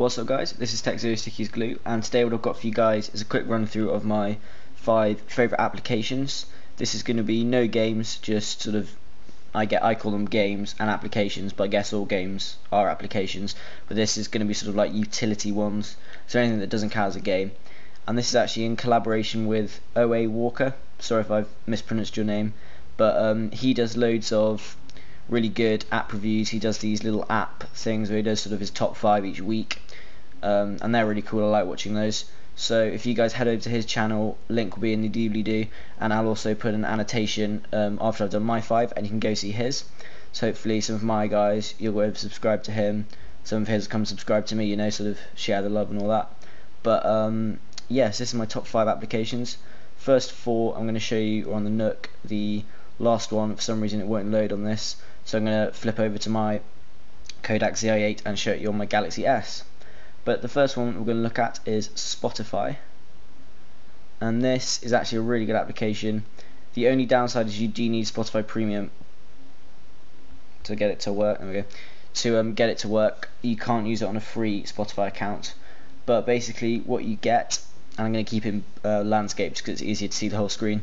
What's up guys, this is TechZeroStickiesGlue, and today what I've got for you guys is a quick run through of my 5 favourite applications. This is going to be no games, just sort of, I call them games and applications, but I guess all games are applications, but this is going to be sort of like utility ones, so anything that doesn't count as a game. And this is actually in collaboration with OA Walker, sorry if I've mispronounced your name, but he does loads of really good app reviews. He does these little app things where he does sort of his top 5 each week, and they're really cool. I like watching those. So if you guys head over to his channel, link will be in the doobly-doo, and I'll also put an annotation after I've done my 5, and you can go see his. So hopefully some of my guys, you'll go over subscribe to him, some of his come subscribe to me, you know, sort of share the love and all that. But yes, this is my top 5 applications. First 4 I'm going to show you are on the Nook. The last one, for some reason it won't load on this, so I'm going to flip over to my Kodak ZI-8 and show it you on my Galaxy S. But the first one we're going to look at is Spotify, and this is actually a really good application. The only downside is you do need Spotify Premium to get it to work. There we go. To get it to work, you can't use it on a free Spotify account. But basically what you get, and I'm going to keep it in landscape because it's easier to see the whole screen,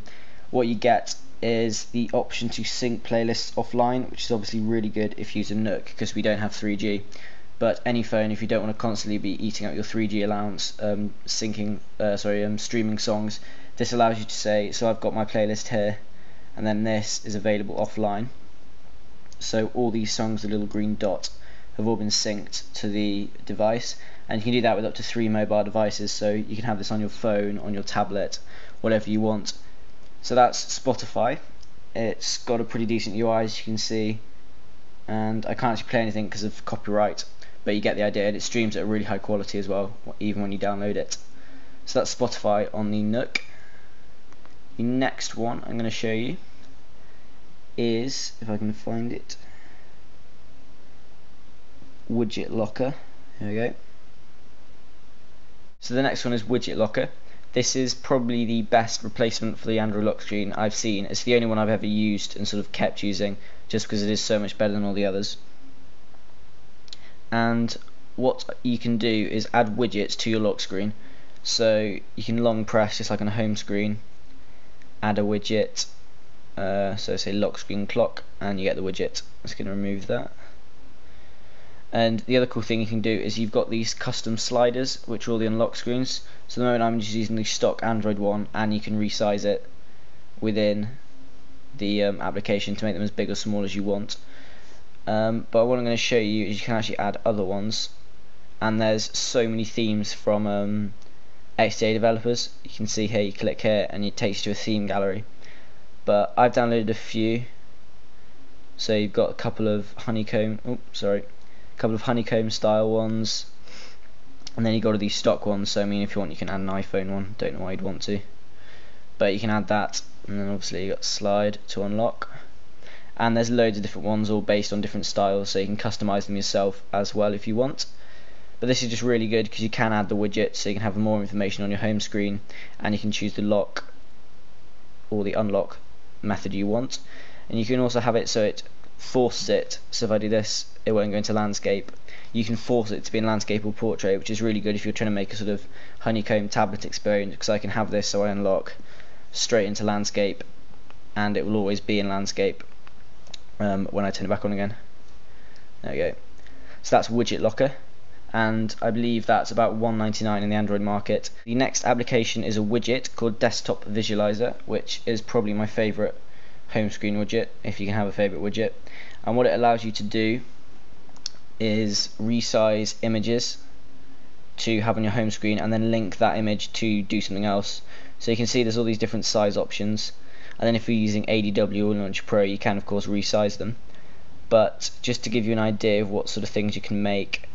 what you get is the option to sync playlists offline, which is obviously really good if you use a Nook because we don't have 3G. But any phone, if you don't want to constantly be eating up your 3G allowance, streaming songs, this allows you to say, so I've got my playlist here, and then this is available offline. So all these songs, the little green dot, have all been synced to the device, and you can do that with up to 3 mobile devices. So you can have this on your phone, on your tablet, whatever you want. So that's Spotify. It's got a pretty decent UI, as you can see, and I can't actually play anything because of copyright, but you get the idea, and it streams at a really high quality as well, even when you download it. So that's Spotify on the Nook. The next one I'm going to show you is, if I can find it, Widget Locker. Here we go. So the next one is Widget Locker. This is probably the best replacement for the Android lock screen I've seen. It's the only one I've ever used and sort of kept using, just because it is so much better than all the others. And what you can do is add widgets to your lock screen. So you can long press, just like on a home screen, add a widget, so say lock screen clock, and you get the widget. I'm just going to remove that. And the other cool thing you can do is you've got these custom sliders which are all the unlock screens. So at the moment I'm just using the stock Android one, and you can resize it within the application to make them as big or small as you want. But what I'm going to show you is you can actually add other ones, and there's so many themes from XDA developers. You can see here, you click here and it takes you to a theme gallery. But I've downloaded a few. So you've got a couple of honeycomb style ones, and then you got all these stock ones. So I mean, if you want, you can add an iPhone one. Don't know why you'd want to, but you can add that. And then obviously you got slide to unlock, and there's loads of different ones all based on different styles, so you can customize them yourself as well if you want. But this is just really good because you can add the widget, so you can have more information on your home screen, and you can choose the lock or the unlock method you want. And you can also have it so it forces it, so if I do this, it won't go into landscape. You can force it to be in landscape or portrait, which is really good if you're trying to make a sort of honeycomb tablet experience, because I can have this so I unlock straight into landscape, and it will always be in landscape when I turn it back on again. There we go. So that's Widget Locker, and I believe that's about $1.99 in the Android market. The next application is a widget called Desktop Visualizer, which is probably my favourite home screen widget, if you can have a favourite widget. And what it allows you to do is resize images to have on your home screen, and then link that image to do something else. So you can see there's all these different size options, and then if you're using ADW or Launcher Pro, you can of course resize them. But just to give you an idea of what sort of things you can make,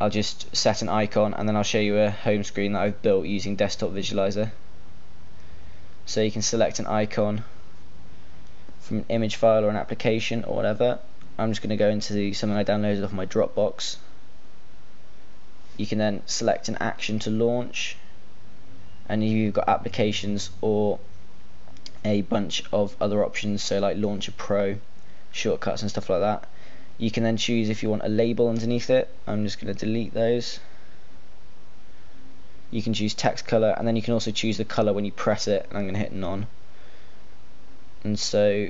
I'll just set an icon, and then I'll show you a home screen that I've built using Desktop Visualizer. So you can select an icon from an image file or an application or whatever. I'm just going to go into something I downloaded off my Dropbox. You can then select an action to launch, and you've got applications or a bunch of other options, so like Launcher Pro, shortcuts and stuff like that. You can then choose if you want a label underneath it. I'm just going to delete those. you can choose text color, and then you can also choose the color when you press it, and I'm going to hit none. And so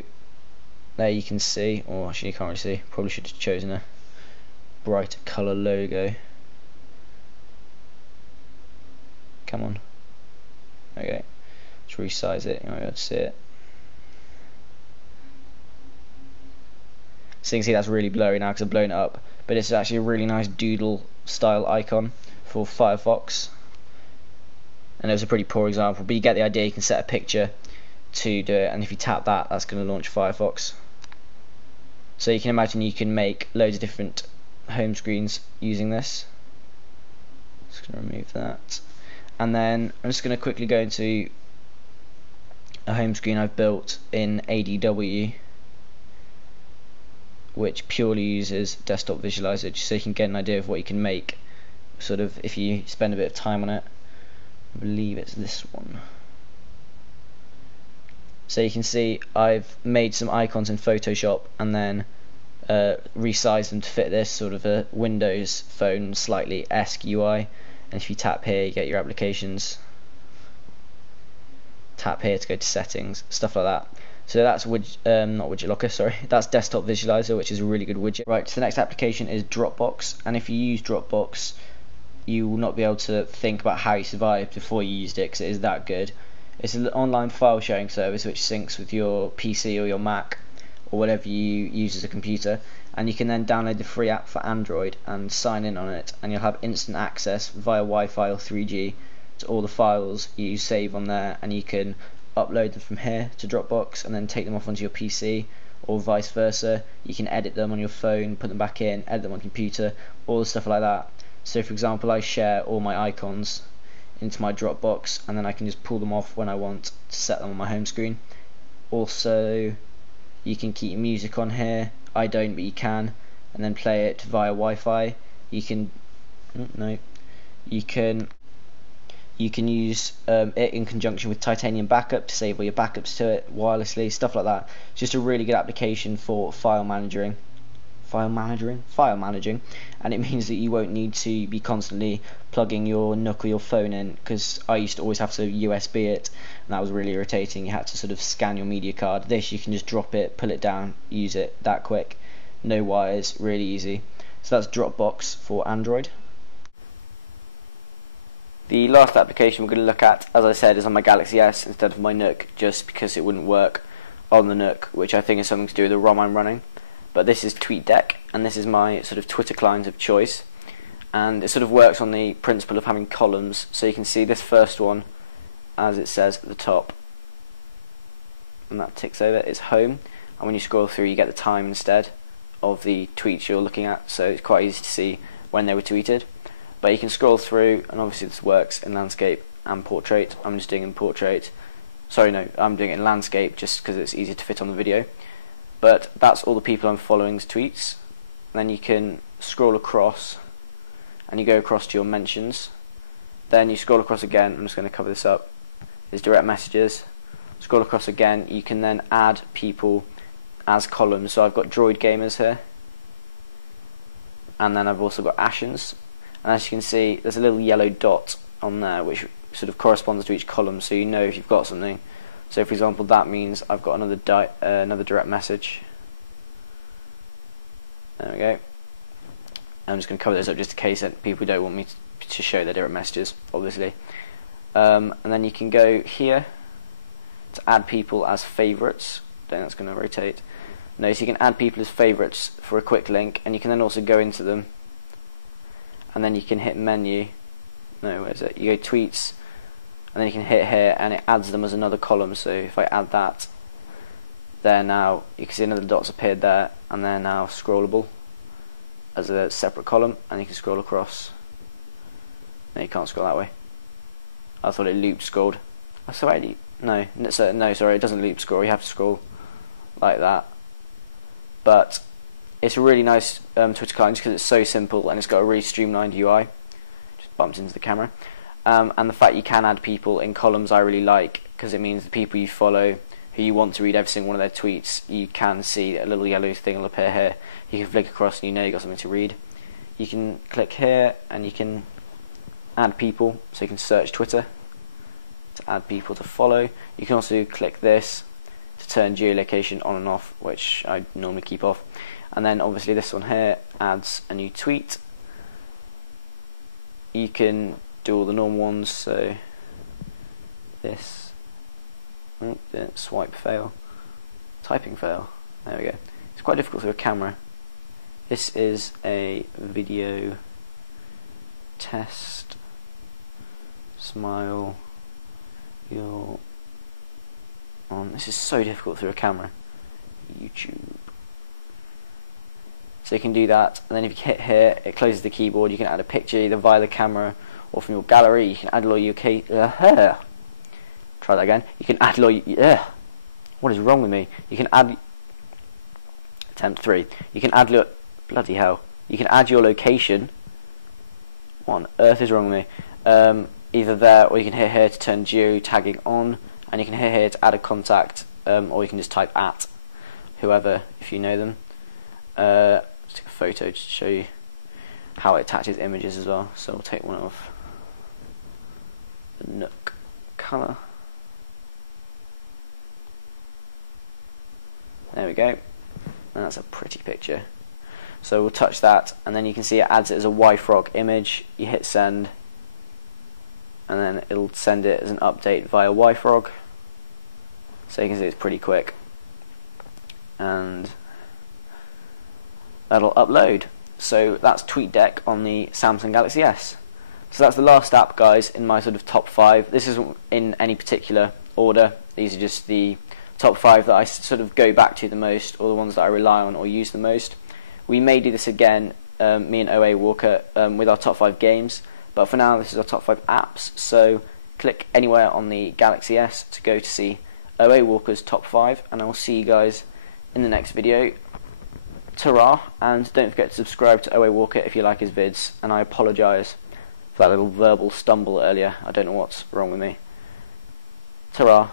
there you can see, or actually you can't really see, probably should have chosen a brighter color logo. Come on. Okay, let's resize it, you might be able to see it. So you can see that's really blurry now because I've blown it up, but it's actually a really nice doodle style icon for Firefox. And it was a pretty poor example, but you get the idea. You can set a picture to do it, and if you tap that, that's going to launch Firefox. So you can imagine you can make loads of different home screens using this. Just going to remove that, and then I'm just going to quickly go into a home screen I've built in ADW, which purely uses Desktop Visualizer, just so you can get an idea of what you can make, sort of, if you spend a bit of time on it. I believe it's this one. So you can see I've made some icons in Photoshop and then resized them to fit this sort of a Windows Phone slightly esque UI. And if you tap here, you get your applications. Tap here to go to settings, stuff like that. So that's not Widget Locker, sorry. That's Desktop Visualizer, which is a really good widget. Right, so the next application is Dropbox, and if you use Dropbox, you will not be able to think about how you survived before you used it, because it is that good. It's an online file sharing service which syncs with your PC or your Mac or whatever you use as a computer, and you can then download the free app for Android and sign in on it, and you'll have instant access via Wi-Fi or 3G to all the files you save on there, and you can upload them from here to Dropbox and then take them off onto your PC, or vice versa. You can edit them on your phone, put them back in, edit them on computer, all the stuff like that. So for example, I share all my icons into my Dropbox, and then I can just pull them off when I want to set them on my home screen. Also, you can keep your music on here. I don't, but you can, and then play it via Wi-Fi. You can you can use it in conjunction with Titanium Backup to save all your backups to it wirelessly, stuff like that. It's just a really good application for file managing, and it means that you won't need to be constantly plugging your NUC or your phone in, because I used to always have to USB it, and that was really irritating. You had to sort of scan your media card. This, you can just drop it, pull it down, use it that quick, no wires, really easy. So that's Dropbox for Android. The last application we're going to look at, as I said, is on my Galaxy S instead of my NUC, just because it wouldn't work on the NUC, which I think is something to do with the ROM I'm running. But this is TweetDeck, and this is my sort of Twitter client of choice, and it sort of works on the principle of having columns. So you can see this first one, as it says at the top, and that ticks over, is home, and when you scroll through you get the time instead of the tweets you're looking at, so it's quite easy to see when they were tweeted. But you can scroll through, and obviously this works in landscape and portrait. I'm just doing it in portrait. Sorry, no, I'm doing it in landscape just because it's easier to fit on the video. But that's all the people I'm following's tweets. Then you can scroll across, and you go across to your mentions. Then you scroll across again. I'm just going to cover this up. There's direct messages. Scroll across again. You can then add people as columns. So I've got Droid Gamers here, and then I've also got Ashens. And as you can see, there's a little yellow dot on there which sort of corresponds to each column, so you know if you've got something. So for example, that means I've got another direct message. There we go. I'm just going to cover this up just in case that people don't want me to show their direct messages, obviously. And then you can go here to add people as favourites. Then that's going to rotate. No, so you can add people as favourites for a quick link, and you can then also go into them, and then you can hit menu. No, where is it? You go tweets, and then you can hit here, and it adds them as another column. So if I add that, there now, you can see another dot's appeared there, and they're now scrollable as a separate column, and you can scroll across. No, you can't scroll that way. I thought it loop scrolled. Oh, sorry, no, sorry, it doesn't loop scroll. You have to scroll like that. But it's a really nice Twitter client because it's so simple and it's got a really streamlined UI. Just bumped into the camera. And the fact you can add people in columns I really like, because it means the people you follow who you want to read every single one of their tweets, you can see a little yellow thing will appear here. You can flick across and you know you've got something to read. You can click here and you can add people, so you can search Twitter to add people to follow. You can also click this to turn geolocation on and off, which I normally keep off. And then obviously this one here adds a new tweet. You can do all the normal ones, so this, swipe fail, typing fail, there we go. It's quite difficult through a camera. This is a video test, smile, you're on, this is so difficult through a camera, YouTube. So you can do that, and then if you hit here, it closes the keyboard. You can add a picture either via the camera or from your gallery. You can add all your try that again. You can add all your, what is wrong with me? You can add, attempt 3. You can add, bloody hell. You can add your location. What on earth is wrong with me? Either there, or you can hit here to turn geo-tagging on, and you can hit here to add a contact, or you can just type at whoever, if you know them. Let's take a photo to show you how it attaches images as well. So we'll take one of the Nook colour. There we go. And that's a pretty picture. So we'll touch that, and then you can see it adds it as a YFrog image. You hit send, and then it'll send it as an update via YFrog. So you can see it's pretty quick. And that'll upload. So that's TweetDeck on the Samsung Galaxy S. So that's the last app, guys, in my sort of top 5. This isn't in any particular order. These are just the top 5 that I sort of go back to the most, or the ones that I rely on or use the most. We may do this again, me and OA Walker, with our top 5 games, but for now this is our top 5 apps. So click anywhere on the Galaxy S to go to see OA Walker's top 5, and I'll see you guys in the next video. Ta-ra, and don't forget to subscribe to OA Walker if you like his vids, and I apologise for that little verbal stumble earlier. I don't know what's wrong with me. Ta-ra.